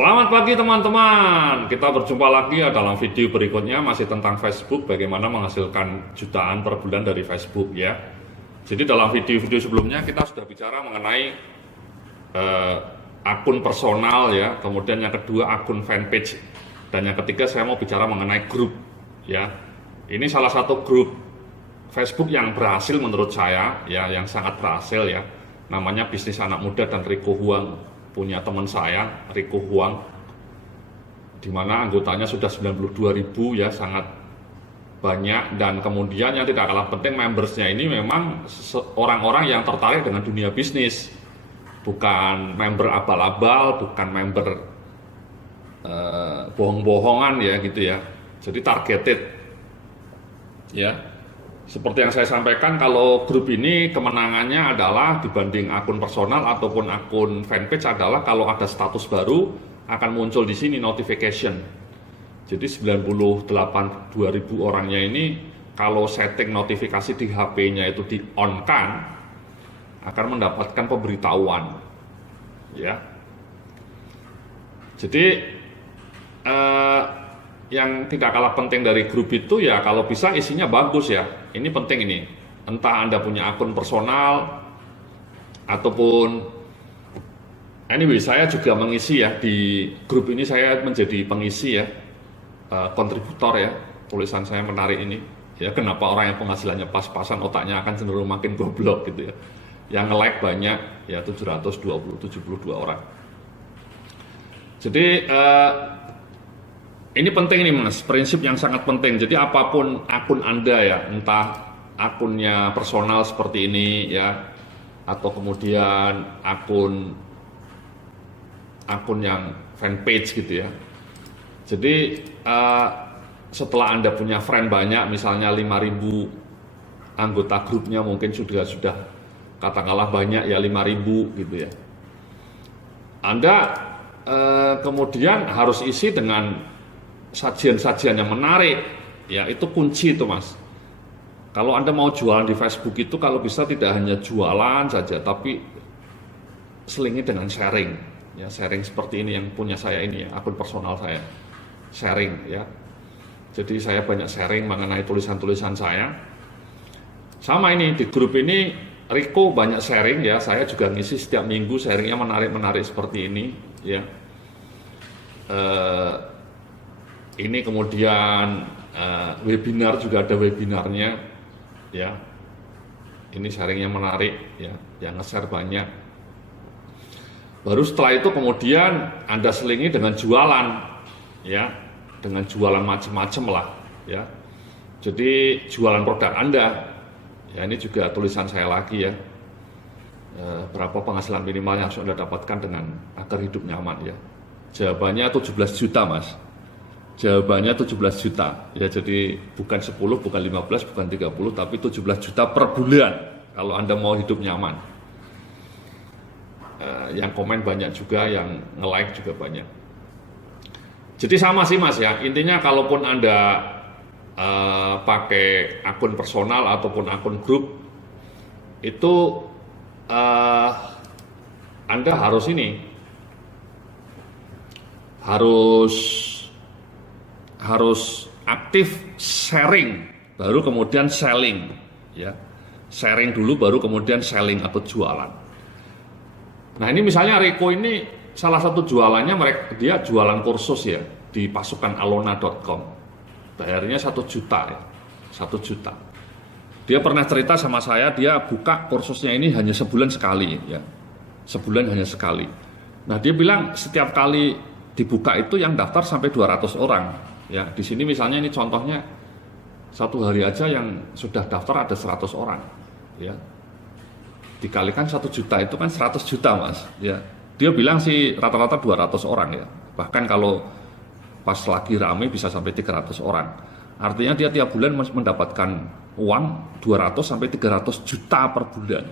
Selamat pagi teman-teman. Kita berjumpa lagi ya dalam video berikutnya masih tentang Facebook, bagaimana menghasilkan jutaan per bulan dari Facebook ya. Jadi dalam video-video sebelumnya kita sudah bicara mengenai akun personal ya, kemudian yang kedua akun fanpage, dan yang ketiga saya mau bicara mengenai grup ya. Ini salah satu grup Facebook yang berhasil menurut saya ya, yang sangat berhasil ya. Namanya Bisnis Anak Muda dan Rico Huang. Punya teman saya, Rico Huang, di mana anggotanya sudah 92.000 ya, sangat banyak. Dan kemudian yang tidak kalah penting, membersnya ini memang orang-orang yang tertarik dengan dunia bisnis, bukan member abal-abal, bukan member bohong-bohongan ya gitu ya. Jadi targeted ya. Seperti yang saya sampaikan, kalau grup ini kemenangannya adalah dibanding akun personal ataupun akun fanpage adalah kalau ada status baru akan muncul di sini notification. Jadi 98.200 orangnya ini kalau setting notifikasi di HP-nya itu di on-kan akan mendapatkan pemberitahuan. Ya. Jadi yang tidak kalah penting dari grup itu ya kalau bisa isinya bagus ya. Ini penting ini. Entah Anda punya akun personal ataupun anyway, saya juga mengisi ya di grup ini, saya menjadi pengisi ya, kontributor ya. Tulisan saya menarik ini. Ya, kenapa orang yang penghasilannya pas-pasan otaknya akan cenderung makin goblok gitu ya. Yang nge-like banyak ya 72 orang. Jadi ini penting nih Mas, prinsip yang sangat penting. Jadi apapun akun Anda ya, entah akunnya personal seperti ini ya, atau kemudian akun yang fanpage gitu ya. Jadi setelah Anda punya friend banyak, misalnya 5.000 anggota grupnya mungkin sudah katakanlah banyak ya 5.000 gitu ya. Anda kemudian harus isi dengan sajian-sajian yang menarik ya, itu kunci itu Mas. Kalau Anda mau jualan di Facebook itu kalau bisa tidak hanya jualan saja, tapi selingi dengan sharing ya, sharing seperti ini yang punya saya ini ya, akun personal saya sharing ya. Jadi saya banyak sharing mengenai tulisan-tulisan saya. Sama ini di grup ini Rico banyak sharing ya, saya juga ngisi setiap minggu sharingnya menarik-menarik seperti ini ya. Ini kemudian webinar juga ada webinarnya ya. Ini sharingnya menarik ya, yang nge-share banyak. Baru setelah itu kemudian Anda selingi dengan jualan ya, dengan jualan macam-macam lah ya. Jadi jualan produk Anda ya, ini juga tulisan saya lagi ya. Berapa penghasilan minimal yang harus Anda dapatkan dengan agar hidup nyaman ya. Jawabannya 17 juta Mas. Jawabannya 17 juta ya, jadi bukan 10, bukan 15, bukan 30, tapi 17 juta per bulan kalau Anda mau hidup nyaman. Yang komen banyak juga, yang nge-like juga banyak. Jadi sama sih Mas ya, intinya kalaupun Anda pakai akun personal ataupun akun grup itu Anda harus aktif sharing, baru kemudian selling ya. Sharing dulu baru kemudian selling atau jualan. Nah ini misalnya Rico ini salah satu jualannya, dia jualan kursus ya di pasukanalona.com, bayarnya 1 juta ya, 1 juta. Dia pernah cerita sama saya, dia buka kursusnya ini hanya sebulan sekali ya, sebulan hanya sekali. Nah dia bilang setiap kali dibuka itu yang daftar sampai 200 orang. Ya, di sini misalnya ini contohnya satu hari aja yang sudah daftar ada 100 orang. Ya. Dikalikan 1 juta itu kan 100 juta Mas. Ya. Dia bilang sih rata-rata 200 orang ya. Bahkan kalau pas lagi rame bisa sampai 300 orang. Artinya dia tiap bulan mendapatkan uang 200 sampai 300 juta per bulan.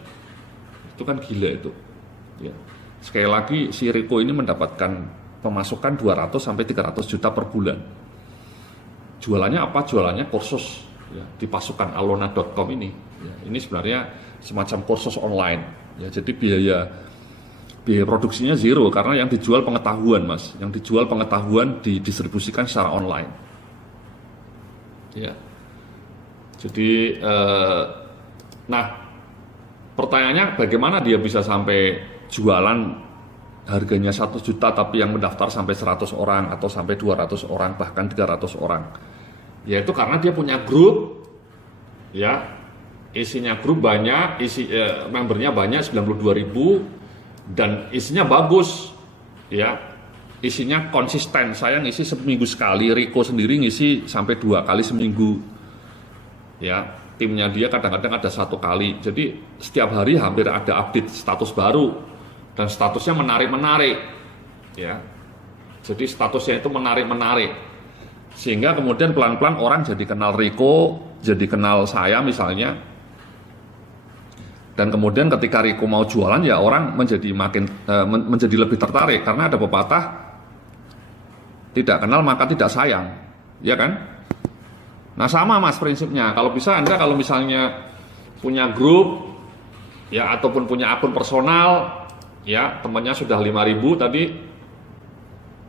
Itu kan gila itu. Ya. Sekali lagi si Rico ini mendapatkan pemasukan 200 sampai 300 juta per bulan. Jualannya apa? Jualannya kursus ya, di pasukanalona.com ini. Ya, ini sebenarnya semacam kursus online. Ya, jadi biaya produksinya zero karena yang dijual pengetahuan, Mas. Yang dijual pengetahuan didistribusikan secara online. Ya. Jadi nah, pertanyaannya bagaimana dia bisa sampai jualan harganya 1 juta tapi yang mendaftar sampai 100 orang atau sampai 200 orang bahkan 300 orang. Yaitu karena dia punya grup, ya, isinya grup banyak, membernya banyak 92.000 dan isinya bagus, ya, isinya konsisten. Saya ngisi seminggu sekali, Riko sendiri ngisi sampai 2 kali seminggu, ya. Timnya dia kadang-kadang ada 1 kali, jadi setiap hari hampir ada update status baru dan statusnya menarik-menarik, ya. Jadi statusnya itu menarik-menarik. Sehingga kemudian pelan-pelan orang jadi kenal Riko, jadi kenal saya misalnya. Dan kemudian ketika Riko mau jualan ya orang menjadi lebih tertarik karena ada pepatah tidak kenal maka tidak sayang, ya kan? Nah sama Mas prinsipnya. Kalau bisa Anda kalau misalnya punya grup ya ataupun punya akun personal ya temannya sudah 5.000 tadi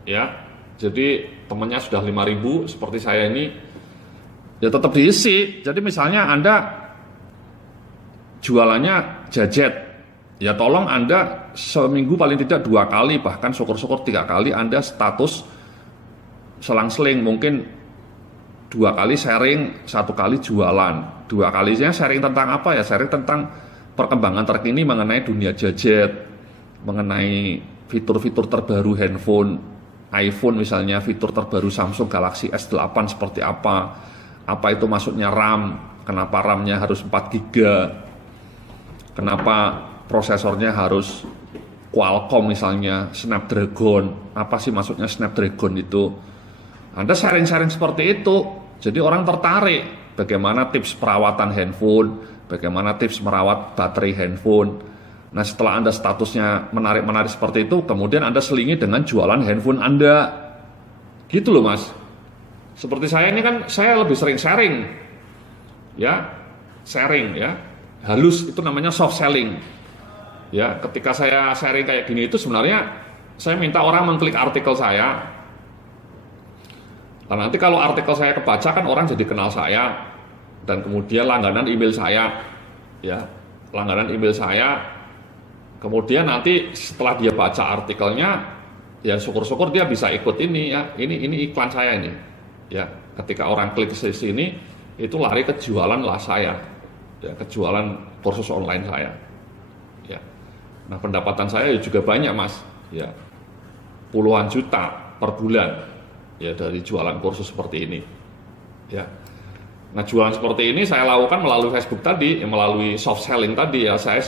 ya. Jadi temannya sudah 5.000 seperti saya ini, ya tetap diisi. Jadi misalnya Anda jualannya jajet, ya tolong Anda seminggu paling tidak 2 kali, bahkan syukur-syukur 3 kali Anda status selang-seling, mungkin 2 kali sharing, 1 kali jualan. 2 kalinya sharing tentang apa ya? Sharing tentang perkembangan terkini mengenai dunia jajet, mengenai fitur-fitur terbaru handphone, iPhone misalnya, fitur terbaru Samsung Galaxy S8 seperti apa itu maksudnya RAM, kenapa RAM-nya harus 4 GB, kenapa prosesornya harus Qualcomm misalnya, Snapdragon, apa sih maksudnya Snapdragon itu. Anda sharing-sharing seperti itu, jadi orang tertarik bagaimana tips perawatan handphone, bagaimana tips merawat baterai handphone. Nah setelah Anda statusnya menarik-menarik seperti itu, kemudian Anda selingi dengan jualan handphone Anda. Gitu loh Mas. Seperti saya ini kan, saya lebih sering sharing. Ya, sharing ya. Halus itu namanya soft selling. Ya, ketika saya sharing kayak gini itu sebenarnya saya minta orang mengklik artikel saya. Dan nanti kalau artikel saya kebaca kan orang jadi kenal saya. Dan kemudian langganan email saya. Ya, langganan email saya. Kemudian nanti setelah dia baca artikelnya, ya syukur-syukur dia bisa ikut ini ya. Ini iklan saya ini. Ya, ketika orang klik ke sini, itu lari ke jualan lah saya. Ya, ke jualan kursus online saya. Ya. Nah, pendapatan saya juga banyak, Mas. Ya. Puluhan juta per bulan ya dari jualan kursus seperti ini. Ya. Nah, jualan seperti ini saya lakukan melalui Facebook tadi, ya, melalui soft selling tadi ya. Saya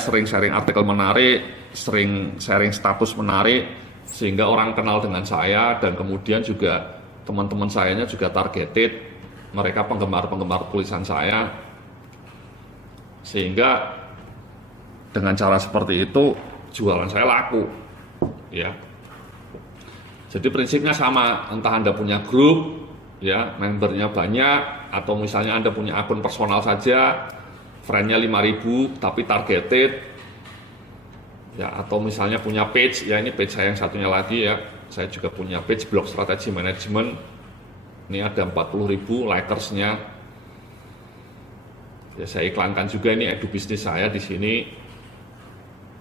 sering sharing artikel menarik, sering sharing status menarik, sehingga orang kenal dengan saya dan kemudian juga teman-teman sayanya juga targeted, mereka penggemar-penggemar tulisan saya, sehingga dengan cara seperti itu jualan saya laku, ya. Jadi prinsipnya sama, entah Anda punya grup, ya, membernya banyak, atau misalnya Anda punya akun personal saja, friend-nya 5.000 tapi targeted ya, atau misalnya punya page ya, ini page saya yang satunya lagi ya, saya juga punya page blog strategi manajemen, ini ada 40.000 likersnya ya, saya iklankan juga ini edu bisnis saya di sini.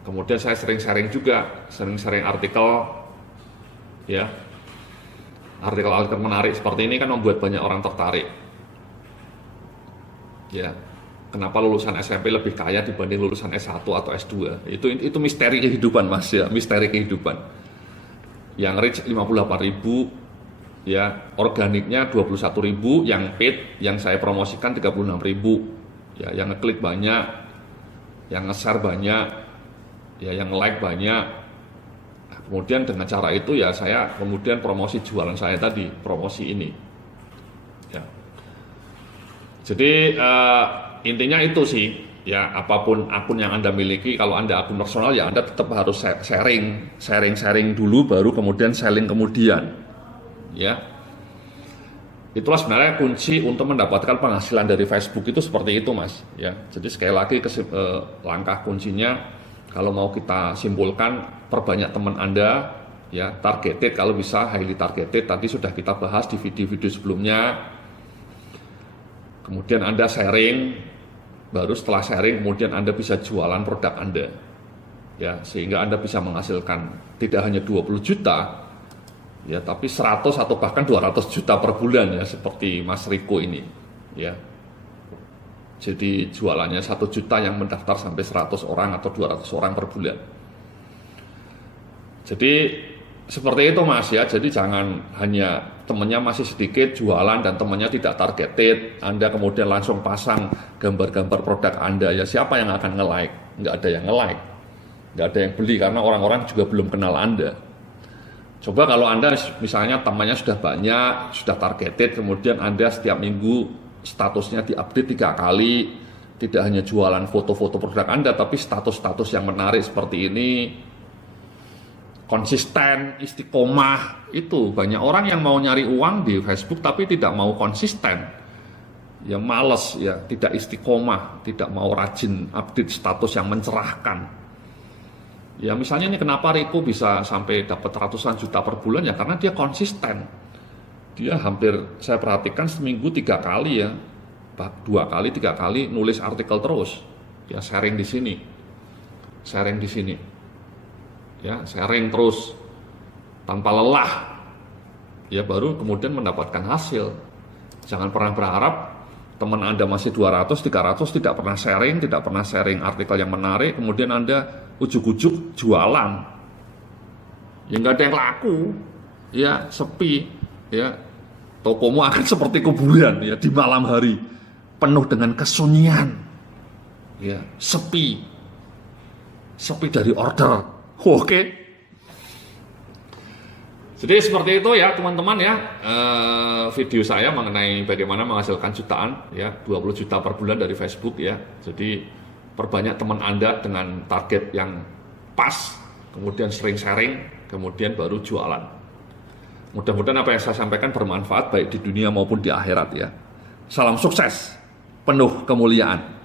Kemudian saya sering sharing juga, sering sharing artikel ya, artikel-artikel menarik seperti ini kan membuat banyak orang tertarik ya. Kenapa lulusan SMP lebih kaya dibanding lulusan S1 atau S2? Itu misteri kehidupan Mas ya, misteri kehidupan. Yang rich 58.000 ya, organiknya 21.000, yang paid yang saya promosikan 36.000. Ya, yang ngeklik banyak, yang nge-share banyak, ya yang like banyak. Nah, kemudian dengan cara itu ya saya kemudian promosi jualan saya tadi, promosi ini. Ya. Jadi intinya itu sih ya, apapun akun yang Anda miliki, kalau Anda akun personal ya Anda tetap harus sharing dulu baru kemudian selling kemudian ya. Itulah sebenarnya kunci untuk mendapatkan penghasilan dari Facebook itu seperti itu Mas ya. Jadi sekali lagi langkah kuncinya Kalau mau kita simpulkan, perbanyak teman Anda, ya, targeted kalau bisa, highly targeted, tadi sudah kita bahas di video-video sebelumnya. Kemudian Anda sharing, baru setelah sharing kemudian Anda bisa jualan produk Anda, ya, sehingga Anda bisa menghasilkan tidak hanya 20 juta, ya, tapi 100 atau bahkan 200 juta per bulan, ya, seperti Mas Riko ini, ya. Jadi jualannya 1 juta yang mendaftar sampai 100 orang atau 200 orang per bulan. Jadi seperti itu Mas, ya. Jadi jangan hanya temannya masih sedikit jualan dan temannya tidak targeted, Anda kemudian langsung pasang gambar-gambar produk Anda, ya siapa yang akan nge-like? Nggak ada yang nge-like, nggak ada yang beli karena orang-orang juga belum kenal Anda. Coba kalau Anda misalnya temannya sudah banyak, sudah targeted, kemudian Anda setiap minggu statusnya diupdate 3 kali, tidak hanya jualan foto-foto produk Anda, tapi status-status yang menarik seperti ini, konsisten, istiqomah. Itu banyak orang yang mau nyari uang di Facebook tapi tidak mau konsisten, ya males, ya tidak istiqomah, tidak mau rajin update status yang mencerahkan. Ya misalnya ini kenapa Riko bisa sampai dapat ratusan juta per bulan, ya karena dia konsisten. Dia hampir, saya perhatikan seminggu 3 kali, ya 2 kali 3 kali nulis artikel terus, ya sharing di sini, sharing di sini, ya sharing terus tanpa lelah, ya baru kemudian mendapatkan hasil. Jangan pernah berharap teman Anda masih 200, 300 tidak pernah sharing artikel yang menarik, kemudian Anda ujuk-ujuk jualan, ya nggak ada yang laku, ya sepi, ya tokomu akan seperti kuburan, ya di malam hari penuh dengan kesunyian, ya sepi dari order. Oke. Jadi seperti itu ya teman-teman, ya video saya mengenai bagaimana menghasilkan jutaan, ya 20 juta per bulan dari Facebook, ya. Jadi perbanyak teman Anda dengan target yang pas, kemudian sering sharing, kemudian baru jualan. Mudah-mudahan apa yang saya sampaikan bermanfaat baik di dunia maupun di akhirat, ya. Salam sukses, penuh kemuliaan.